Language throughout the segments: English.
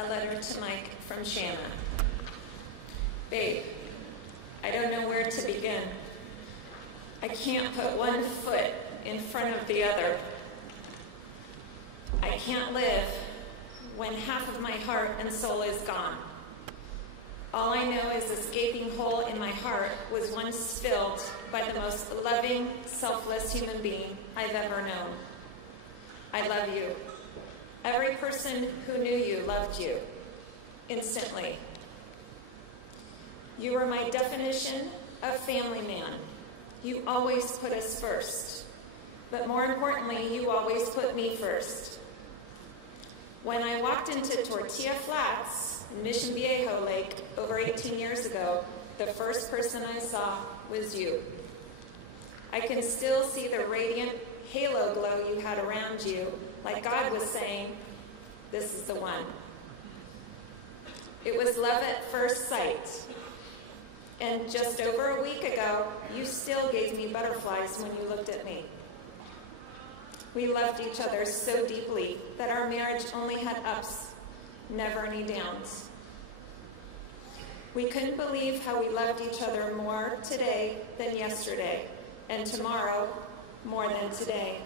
a letter to Mike from Shanna. Babe, I don't know where to begin. I can't put one foot in front of the other. I can't live when half of my heart and soul is gone. All I know is this gaping hole in my heart was once filled by the most loving, selfless human being I've ever known. I love you. Every person who knew you loved you instantly. You were my definition of family man. You always put us first. But more importantly, you always put me first. When I walked into Tortilla Flats in Mission Viejo Lake over 18 years ago, the first person I saw was you. I can still see the radiant halo glow you had around you, like God was saying, this is the one. It was love at first sight. And just over a week ago, you still gave me butterflies when you looked at me. We loved each other so deeply that our marriage only had ups, never any downs. We couldn't believe how we loved each other more today than yesterday, and tomorrow more than today.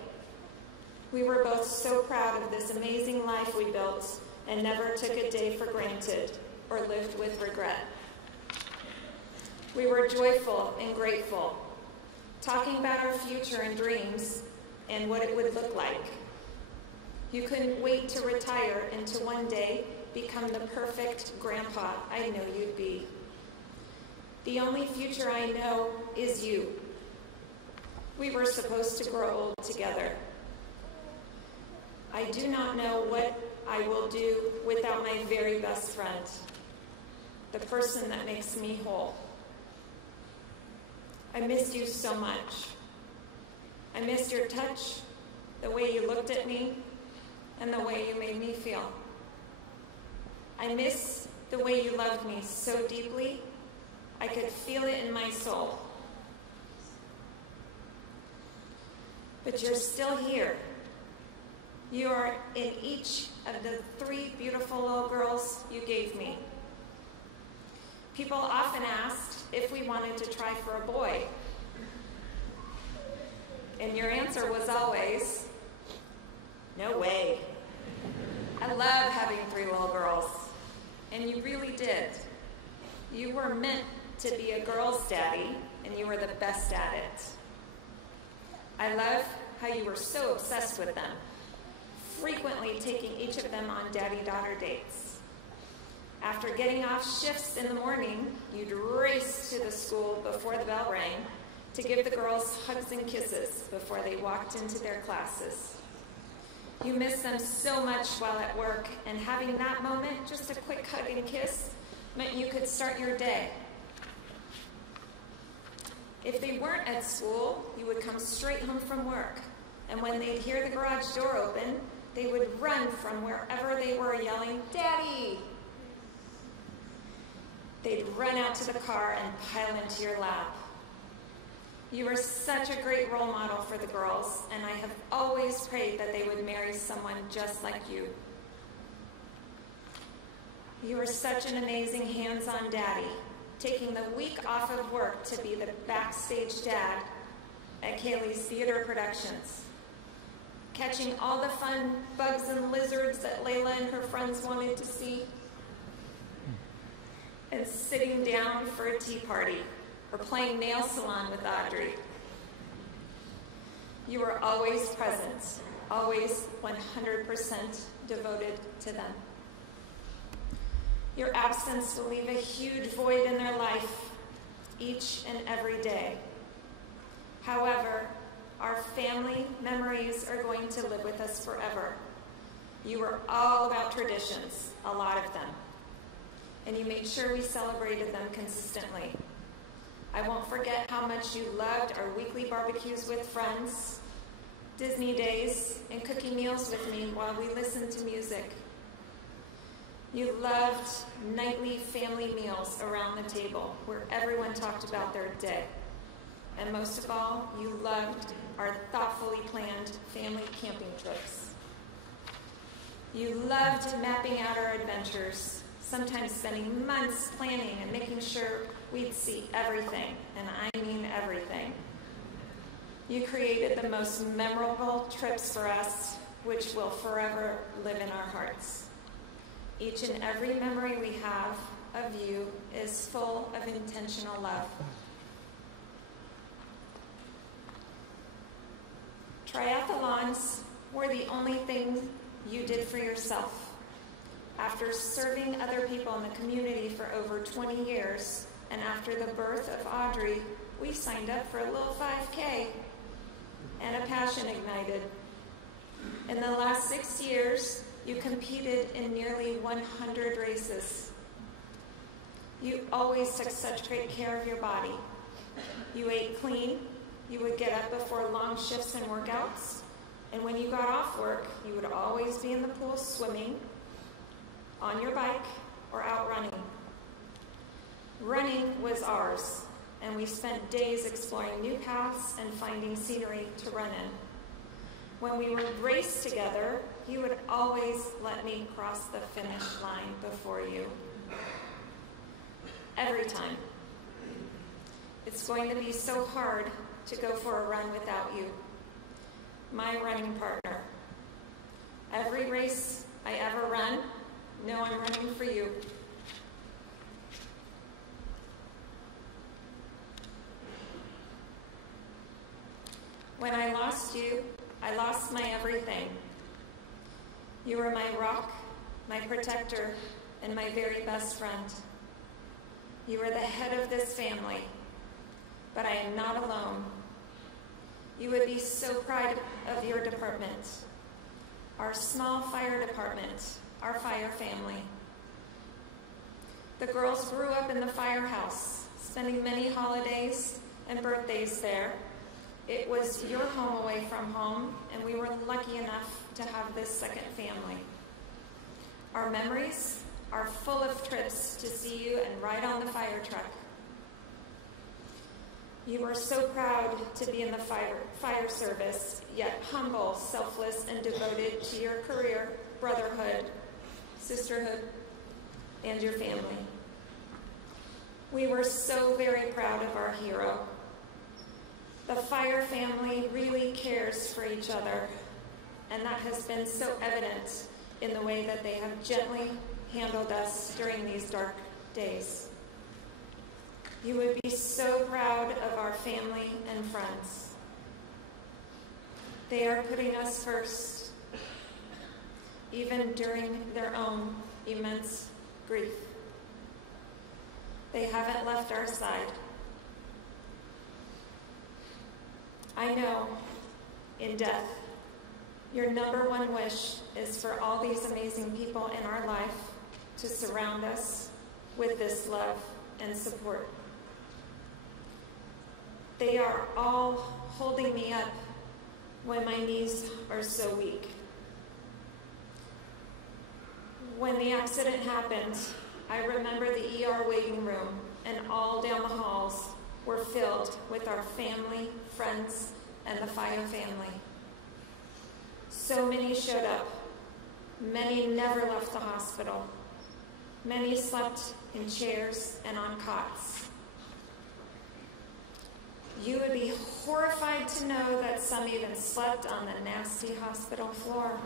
We were both so proud of this amazing life we built and never took a day for granted or lived with regret. We were joyful and grateful, talking about our future and dreams and what it would look like. You couldn't wait to retire and to one day become the perfect grandpa I know you'd be. The only future I know is you. We were supposed to grow old together. I do not know what I will do without my very best friend, the person that makes me whole. I missed you so much. I missed your touch, the way you looked at me, and the way you made me feel. I miss the way you loved me so deeply, I could feel it in my soul. But you're still here. You are in each of the 3 beautiful little girls you gave me. People often asked if we wanted to try for a boy. And your answer was always, no way. I love having 3 little girls. And you really did. You were meant to be a girl's daddy, and you were the best at it. I love how you were so obsessed with them, frequently taking each of them on daddy-daughter dates. After getting off shifts in the morning, you'd race to the school before the bell rang to give the girls hugs and kisses before they walked into their classes. You missed them so much while at work, and having that moment, just a quick hug and kiss, meant you could start your day. If they weren't at school, you would come straight home from work, and when they'd hear the garage door open, they would run from wherever they were yelling, "Daddy!" They'd run out to the car and pile into your lap. You were such a great role model for the girls, and I have always prayed that they would marry someone just like you. You were such an amazing hands-on daddy, taking the week off of work to be the backstage dad at Kaylee's theater productions, catching all the fun bugs and lizards that Layla and her friends wanted to see, and sitting down for a tea party or playing nail salon with Audrey. You were always present, always 100% devoted to them. Your absence will leave a huge void in their life each and every day. However, our family memories are going to live with us forever. You were all about traditions, a lot of them, and you made sure we celebrated them consistently. I won't forget how much you loved our weekly barbecues with friends, Disney days, and cooking meals with me while we listened to music. You loved nightly family meals around the table where everyone talked about their day. And most of all, you loved our thoughtfully planned family camping trips. You loved mapping out our adventures, sometimes spending months planning and making sure we'd see everything, and I mean everything. You created the most memorable trips for us, which will forever live in our hearts. Each and every memory we have of you is full of intentional love. Triathlons were the only thing you did for yourself. After serving other people in the community for over 20 years, and after the birth of Audrey, we signed up for a little 5K, and a passion ignited. In the last 6 years, you competed in nearly 100 races. You always took such great care of your body. You ate clean. You would get up before long shifts and workouts. And when you got off work, you would always be in the pool swimming, on your bike, or out running. Running was ours, and we spent days exploring new paths and finding scenery to run in. When we would race together, you would always let me cross the finish line before you. Every time. It's going to be so hard to go for a run without you, my running partner. Every race I ever run, know I'm running for you. When I lost you, I lost my everything. You were my rock, my protector, and my very best friend. You are the head of this family, but I am not alone. You would be so proud of your department, our small fire department, our fire family. The girls grew up in the firehouse, spending many holidays and birthdays there. It was your home away from home, and we were lucky enough to have this second family. Our memories are full of trips to see you and ride on the fire truck. You were so proud to be in the fire service, yet humble, selfless, and devoted to your career, brotherhood, sisterhood, and your family. We were so very proud of our hero. The fire family really cares for each other, and that has been so evident in the way that they have gently handled us during these dark days. You would be so proud of our family and friends. They are putting us first, even during their own immense grief. They haven't left our side. I know, in death, your number one wish is for all these amazing people in our life to surround us with this love and support. They are all holding me up when my knees are so weak. When the accident happened, I remember the ER waiting room, and all down the halls were filled with our family, friends, and the fire family. So many showed up. Many never left the hospital. Many slept in chairs and on cots. You would be horrified to know that some even slept on the nasty hospital floor.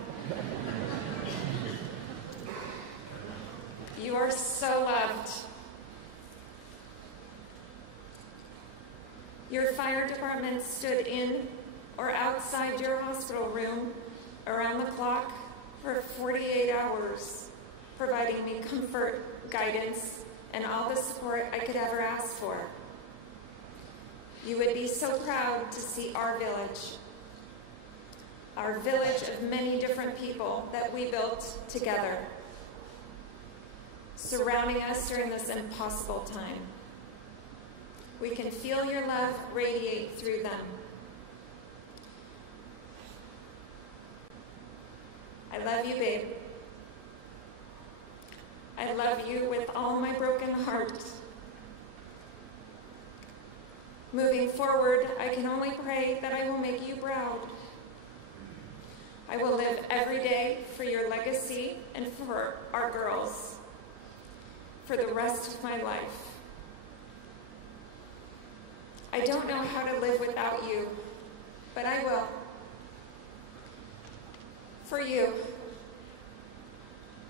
You are so loved. Your fire department stood in or outside your hospital room around the clock for 48 hours, providing me comfort, guidance, and all the support I could ever ask for. You would be so proud to see our village of many different people that we built together, surrounding us during this impossible time. We can feel your love radiate through them. I love you, babe. I love you with all my broken heart. Moving forward, I can only pray that I will make you proud. I will live every day for your legacy and for our girls for the rest of my life. I don't know how to live without you, but I will. For you.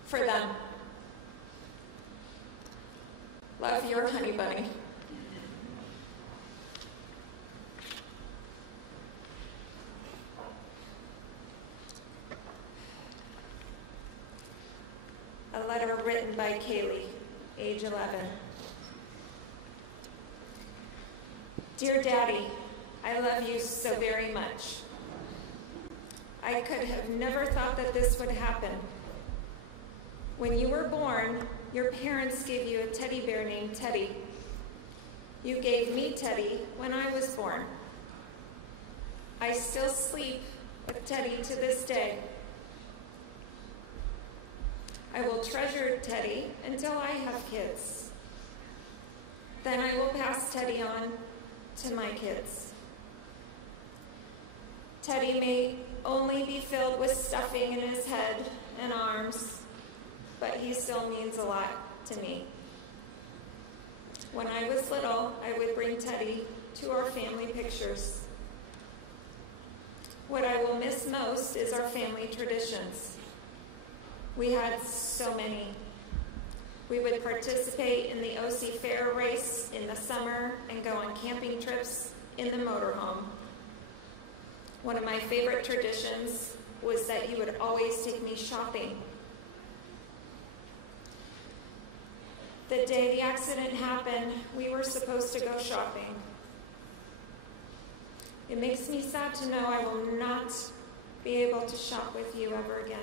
For them. Love, your honey bunny. A letter written by Kaylee, age 11. Dear Daddy, I love you so very much. I could have never thought that this would happen. When you were born, your parents gave you a teddy bear named Teddy. You gave me Teddy when I was born. I still sleep with Teddy to this day. I will treasure Teddy until I have kids. Then I will pass Teddy on to my kids. Teddy may only be filled with stuffing in his head and arms, but he still means a lot to me. When I was little, I would bring Teddy to our family pictures. What I will miss most is our family traditions. We had so many. We would participate in the OC Fair race in the summer and go on camping trips in the motorhome. One of my favorite traditions was that you would always take me shopping. The day the accident happened, we were supposed to go shopping. It makes me sad to know I will not be able to shop with you ever again.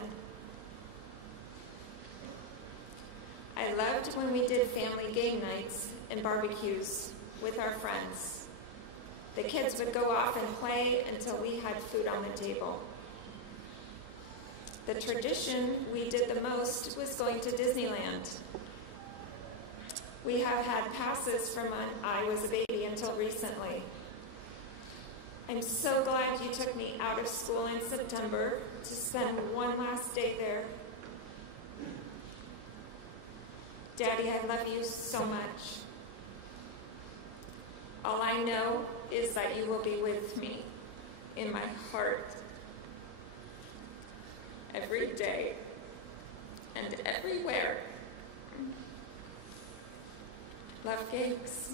I loved when we did family game nights and barbecues with our friends. The kids would go off and play until we had food on the table. The tradition we did the most was going to Disneyland. We have had passes from when I was a baby until recently. I'm so glad you took me out of school in September to spend one last day there. Daddy, I love you so much. All I know is that you will be with me in my heart every day and everywhere. Love, cakes.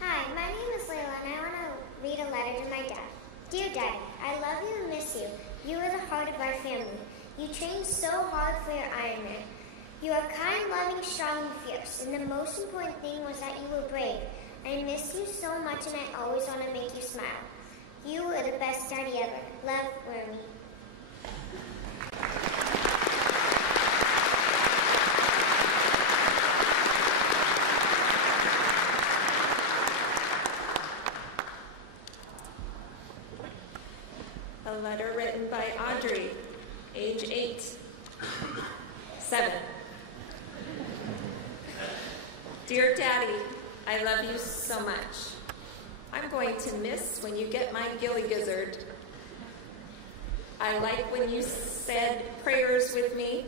Hi, my name is Layla and I want to read a letter to my dad. Dear Daddy, I love you and miss you. You are the heart of our family. You trained so hard for your Ironman. You are kind, loving, strong, and fierce. And the most important thing was that you were brave. I miss you so much and I always want to make you smile. You were the best daddy ever. Love, Wormy. A letter written by Audrey, age 7. Dear Daddy, I love you so much. I'm going to miss when you get my gilly gizzard. I like when you said prayers with me.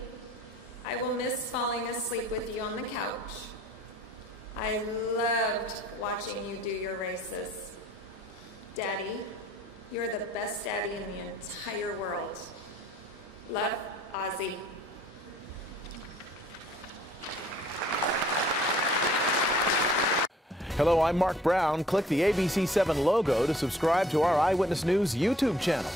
I will miss falling asleep with you on the couch. I loved watching you do your races. Daddy, you're the best daddy in the entire world. Love, Ozzy. Hello, I'm Mark Brown. Click the ABC7 logo to subscribe to our Eyewitness News YouTube channel.